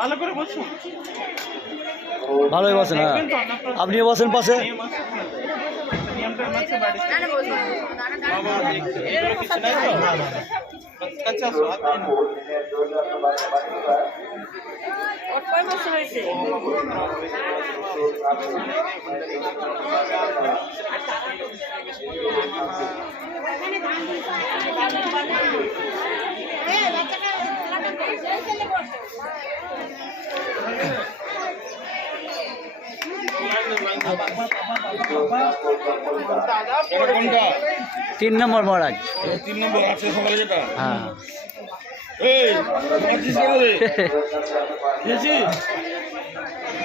ভালো করে বসুন। ভালোই বসেন, হ্যাঁ আপনিও বসেন পাশে। কোনটা 3 নম্বর মহারাজ। 3 নম্বর আছে সকালে যেটা। হ্যাঁ এই মারছিস কেন রে? খেয়েছিস?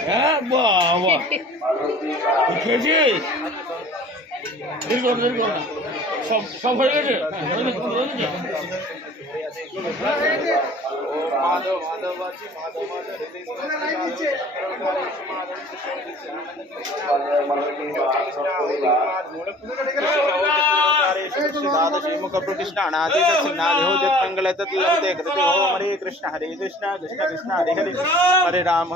হ্যাঁ বাবা খেয়েছিস? দেরি কর না। সব হয়ে গেছে। हरे कृष्ण कृष्ण कृष्ण हरे हरे हरे राम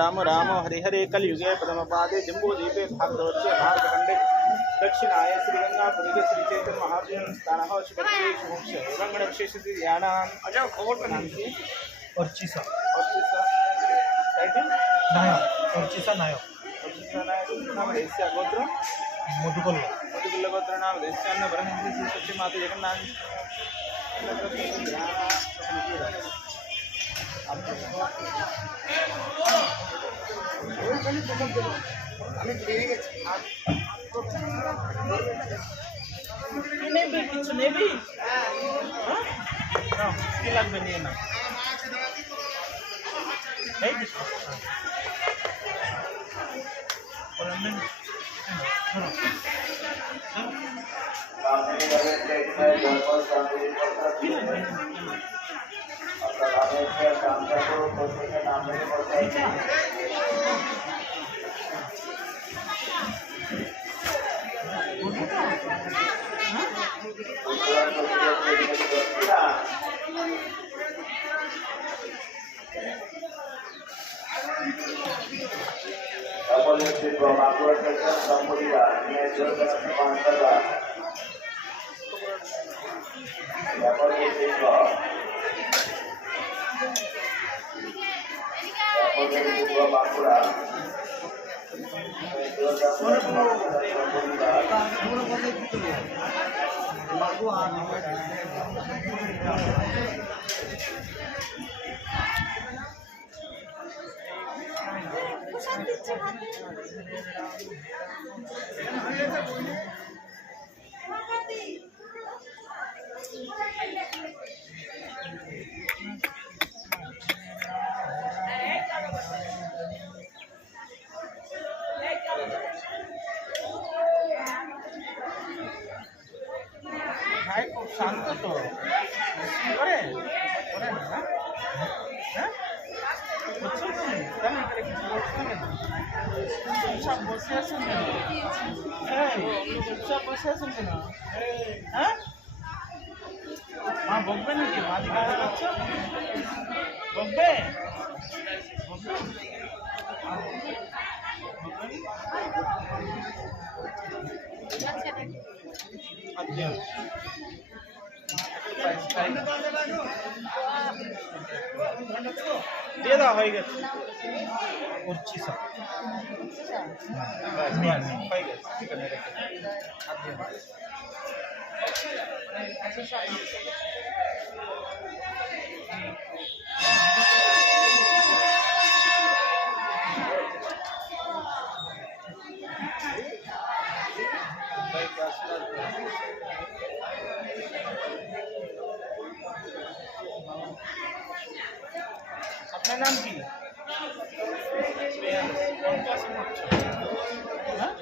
राम राम हरे हरे कलयुगे प्रथम पादे जम्बू द्वीपे भारतवर्षे भारतखंडे दक्षिणाय श्रीगंगापुरी श्री चैतन्य महादेव स्थानः शिवंगण विशेष ध्यानाम अजय खबर का नाम से अर्चिसा टाइटल नायक अर्चिसा नायक नाम ऐसे गोत्र मधुकल्ला गोत्र नाम देशान ब्रह्म सच्चे माता जगन्नाथ লাগবে নিয়ে না ভাই খুব শান্ত তো করে না হ্যাঁ সব বসে আছেন কেন? সব বসে আছেন কেন? হ্যাঁ মা বকবে নাকি? মা দিকে দেখাচ্ছ বকবে? দিয়ে দেওয়া হয়ে গেছে अर्चिसा হয়ে গেছে ঠিক আছে আপনার নাম কি? হ্যাঁ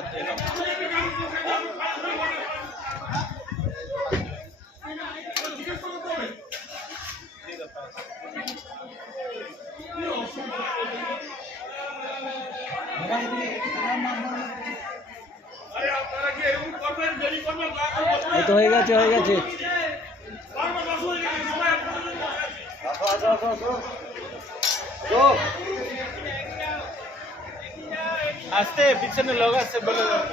হাত দিয়ে নাও। এই তো হয়ে গেছে হয়ে গেছে আস্তে পিছনে লোক আছে বলে দাও।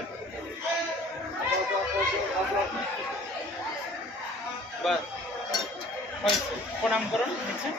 বাস প্রণাম করুন নিচে।